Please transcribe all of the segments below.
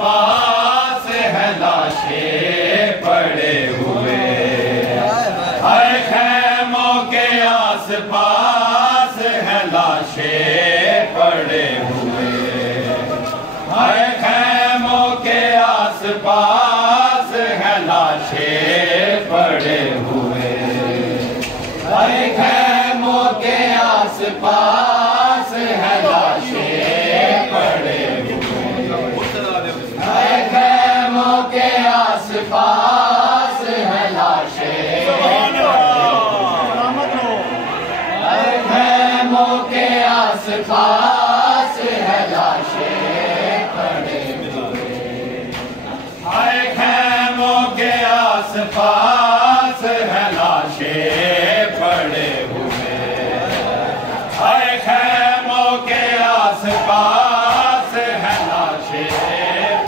पास है लाशें पड़े हुए, हर खैमों के आस पास है लाशें पड़े हुए, हर खैमों के आस पास है लाशें पड़े हुए, हर खैमों के आस पास है लाशें पड़े हुए, हर खैमों के आस पास है लाशें पड़े हुए, हर खैमों के आस पास है लाशें पड़े हुए, हर खैमों के आस पास है लाशें पड़े हुए, हर खैमों के आस पास है लाशें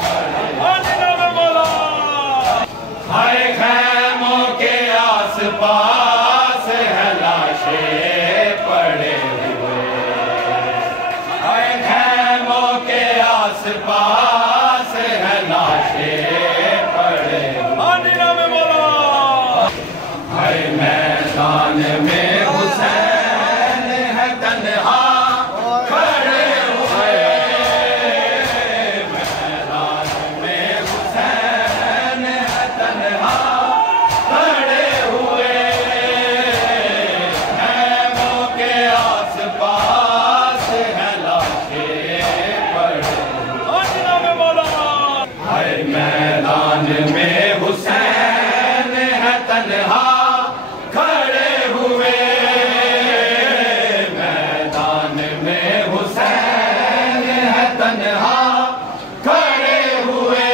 पड़े हुए, हर खैमों के आस पास है लाशें पड़े हुए, हर खैमों के आस पास है लाशें पड़े हुए, हर मैदान में हुसैन है तन्हा खड़े हुए, मैदान में हुसैन है तन्हा खड़े हुए, खैमों के आस पास है लाशें पड़े हुए, हर मैदान में हुसैन है तन्हा खड़े हुए, मैदान में हुसैन है तन्हा खड़े हुए,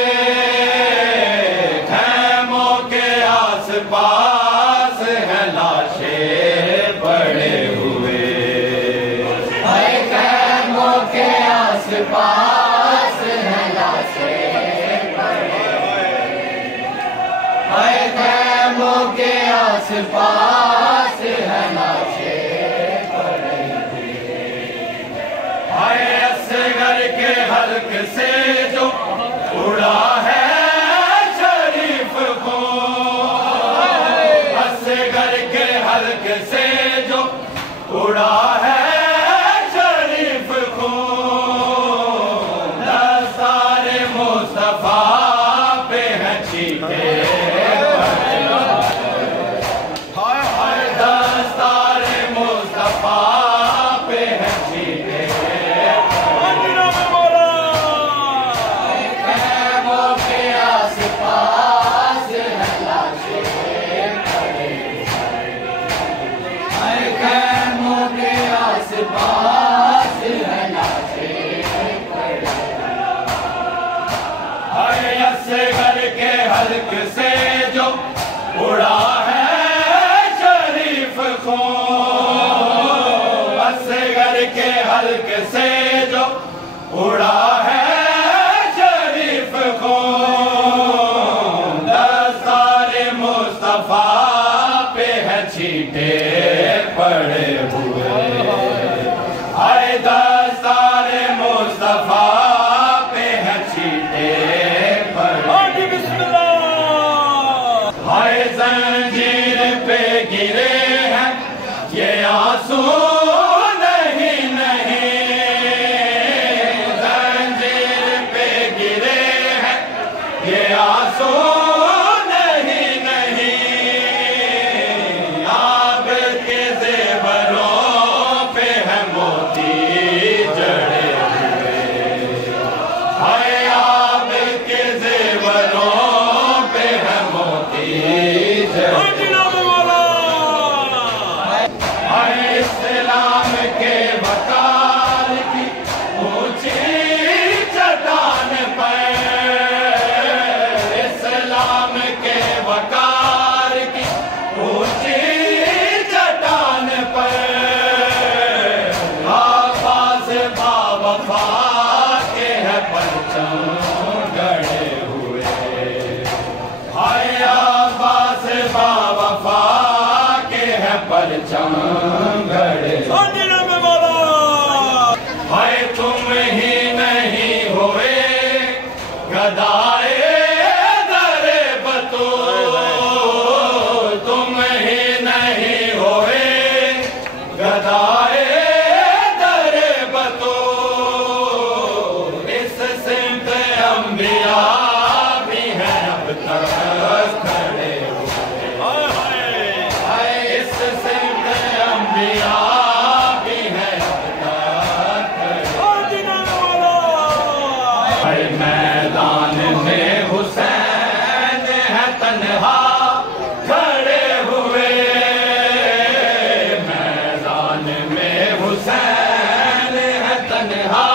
खैमों के आस पास है लाशें पड़े हुए, हर खैमों के आस पास है लाशें पड़े हुए, हर खैमों के आस पास है लाशें पड़े हुए, हर असगर के हल्क से जो उड़ा है शरीफ खून, असगर के हल्क से जो उड़ा है शरीफ खून, दस्तार मुस्तफा पे है चीखे दस्तार मुस्तफा पे है चीखे, खैमों के आस पास है लाशें पड़े हुए, हर खैमों के आस पास है लाशें पड़े हुए, हर असगर के हल्क से जो उड़ा है असगर के हल्क से जो उड़ा है शरीफ खून, दस्तार मुस्तफा पे है छींटे पड़े हुए, हर दस्तार मुस्तफा पे है छींटे पड़े हुए, हर जंजीर पे गिरे हैं ये आंसू नहीं नहीं, जंजीर पे गिरे हैं ये आंसू नहीं नहीं, आपके ज़ेवरों पे है मोती जड़े हुए, हाय आपके ज़ेवरों पे है मोती जड़े, इस्लाम के वकार की ऊंची चट्टान पर, गदाए दरे बतूल तुम ही नहीं होए गदाए दरे बतूल इस सिमत अंबिया भी हैं अब तक खड़े हुए इस सिमत अंबिया भी हैं अब तक खड़े मैदान में हुसैन है तन्हा खड़े हुए मैदान में हुसैन है तन्हा